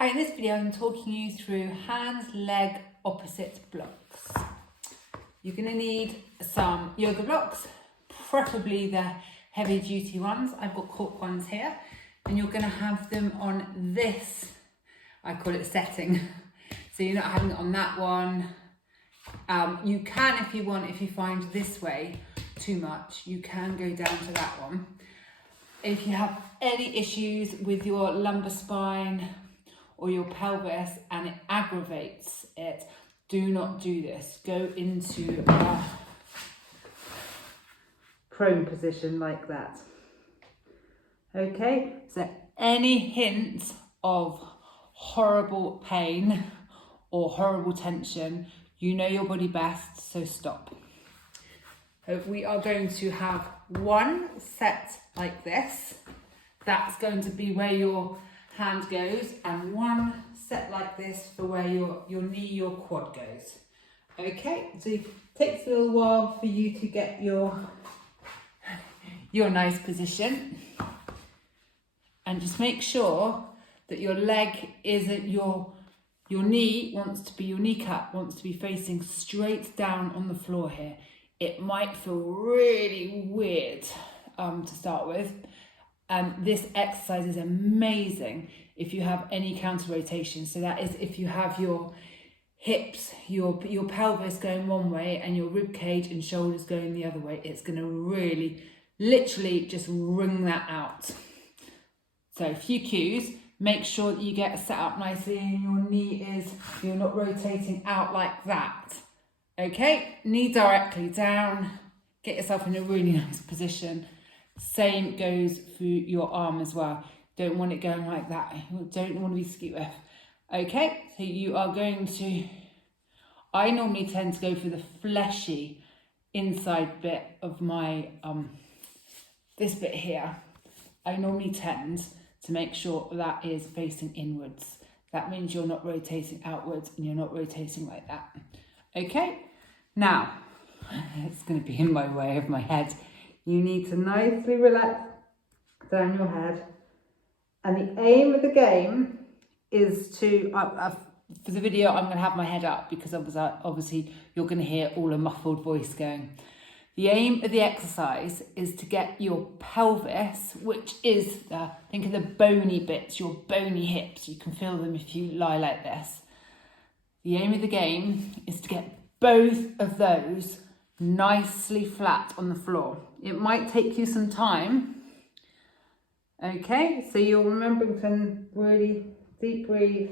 Hi, in this video I'm talking you through hands, leg, opposite blocks. You're going to need some yoga blocks, preferably the heavy duty ones. I've got cork ones here, and you're going to have them on this, I call it setting. So you're not having it on that one. You can, if you want, if you find this way too much, you can go down to that one. If you have any issues with your lumbar spine or your pelvis and it aggravates it, do not do this. Go into a prone position like that. Okay, so any hint of horrible pain or horrible tension, you know your body best, so stop. So we are going to have one set like this. That's going to be where your hand goes, and one set like this for where your knee, your quad goes. Okay, so it takes a little while for you to get your nice position, and just make sure that your leg isn't your knee wants to be, your kneecap wants to be facing straight down on the floor here. It might feel really weird to start with. This exercise is amazing if you have any counter rotation. So that is if you have your hips, your pelvis going one way and your rib cage and shoulders going the other way. It's going to really, literally just wring that out. So a few cues. Make sure that you get set up nicely and your knee you're not rotating out like that. Okay, knee directly down. Get yourself in a really nice position. Same goes for your arm as well. Don't want it going like that. You don't want to be skew with. Okay, so you are going to, I normally tend to go for the fleshy inside bit of my, this bit here. I normally tend to make sure that is facing inwards. That means you're not rotating outwards and you're not rotating like that. Okay, now, it's going to be in my way of my head. You need to nicely relax down your head. And the aim of the game is to, for the video, I'm going to have my head up because obviously you're going to hear all a muffled voice going. The aim of the exercise is to get your pelvis, which is, think of the bony bits, your bony hips. You can feel them if you lie like this. The aim of the game is to get both of those nicely flat on the floor. It might take you some time. Okay, so you're remembering to really deep breathe.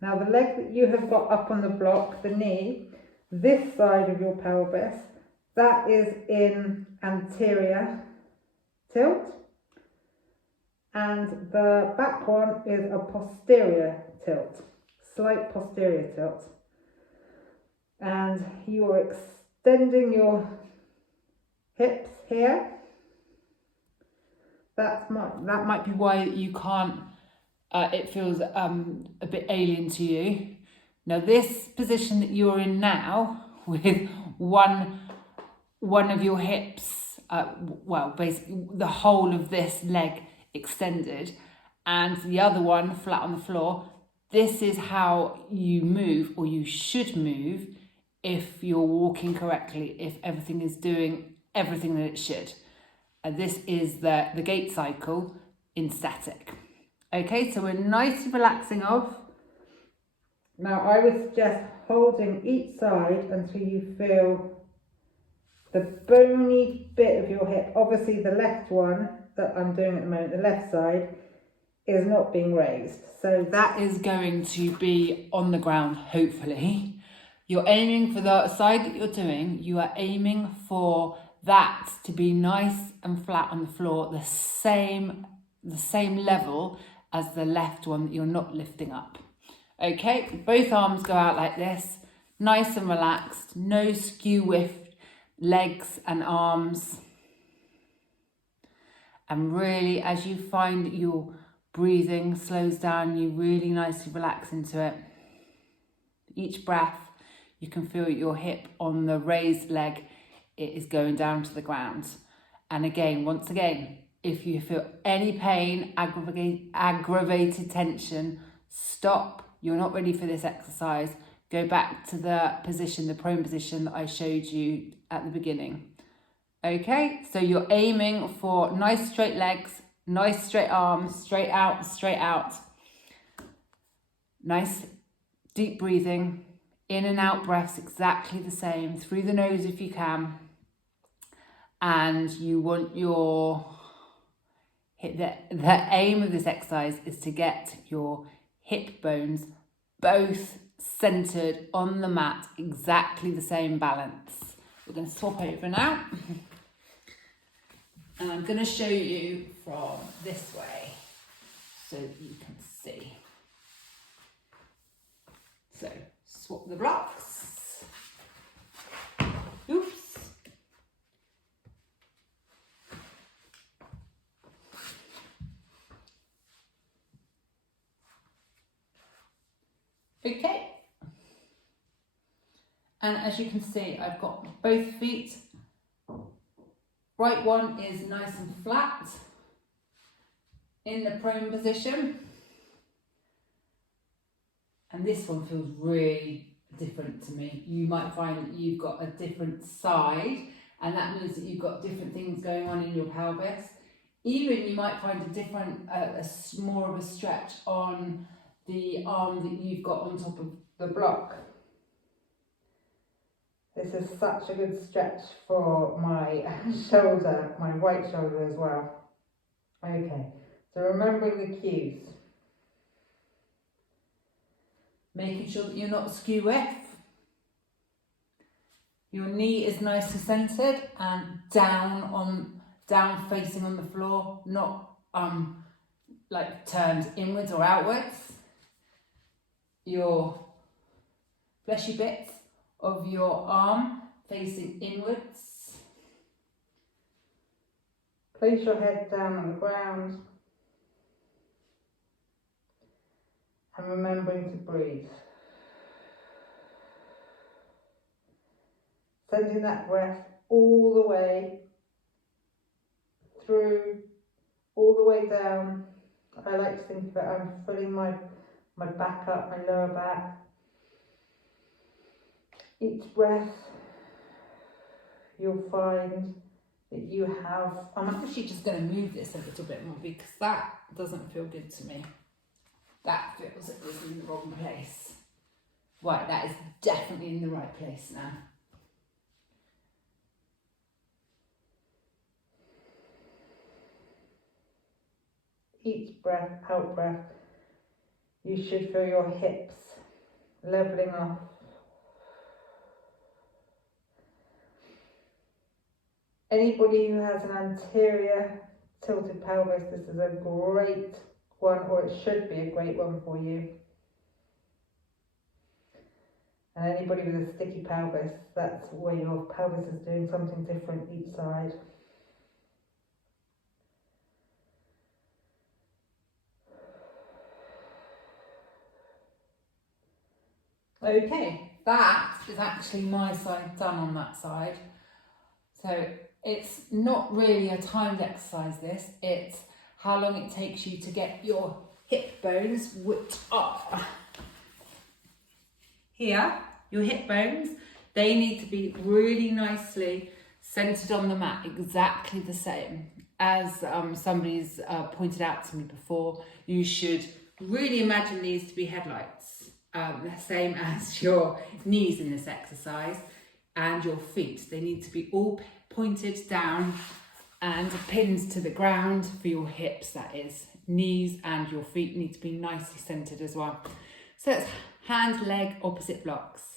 Now the leg that you have got up on the block, the knee, this side of your pelvis, that is in anterior tilt. And the back one is a posterior tilt, slight posterior tilt. And you are extending your hips here. That might be why you can't, it feels a bit alien to you. Now this position that you're in now, with one of your hips, well, basically the whole of this leg extended and the other one flat on the floor, this is how you move, or you should move, if you're walking correctly, if everything is doing everything that it should. This is the gait cycle in static. Okay, so we're nicely relaxing off. Now I would suggest holding each side until you feel the bony bit of your hip. Obviously the left one that I'm doing at the moment, the left side, is not being raised. So that is going to be on the ground, hopefully. You're aiming for the side that you're doing, you are aiming for that to be nice and flat on the floor, the same level as the left one that you're not lifting up. Okay, both arms go out like this, nice and relaxed, no skew with legs and arms. And really, as you find that your breathing slows down, you really nicely relax into it. Each breath, you can feel your hip on the raised leg, it is going down to the ground. And again, once again, If you feel any pain, aggravated tension, stop. You're not ready for this exercise. Go back to the position, the prone position that I showed you at the beginning. Okay, so you're aiming for nice straight legs, nice straight arms, straight out, straight out. Nice deep breathing, in and out breaths exactly the same, through the nose if you can. And you want the aim of this exercise is to get your hip bones both centered on the mat, exactly the same balance. We're going to swap over now. And I'm going to show you from this way so that you can see. So swap the blocks. Oops. Okay. And as you can see, I've got both feet. Right one is nice and flat in the prone position. And this one feels really different to me. You might find that you've got a different side, and that means that you've got different things going on in your pelvis. Even you might find a different, more of a stretch on the arm that you've got on top of the block. This is such a good stretch for my shoulder, my right shoulder as well. Okay, so remembering the cues. Making sure that you're not skew width. Your knee is nicely centered and down facing on the floor, not like turned inwards or outwards. Your fleshy bits of your arm facing inwards. Place your head down on the ground and remembering to breathe. Sending that breath all the way through, all the way down. I like to think that I'm filling my back up, my lower back. Each breath, you'll find that you have... I'm actually just going to move this a little bit more because that doesn't feel good to me. That feels like it's in the wrong place. Right, that is definitely in the right place now. Each breath, out breath, you should feel your hips leveling off. Anybody who has an anterior tilted pelvis, this is a great one, or it should be a great one for you. And anybody with a sticky pelvis, that's where your pelvis is doing something different each side. Okay, that is actually my side done on that side. So it's not really a timed exercise this, it's how long it takes you to get your hip bones, which are here, your hip bones, they need to be really nicely centered on the mat, exactly the same. As somebody's pointed out to me before, you should really imagine these to be headlights, the same as your knees in this exercise and your feet. They need to be all pointed down and pinned to the ground for your hips, that is. Knees and your feet need to be nicely centered as well. So it's hand, leg, opposite blocks.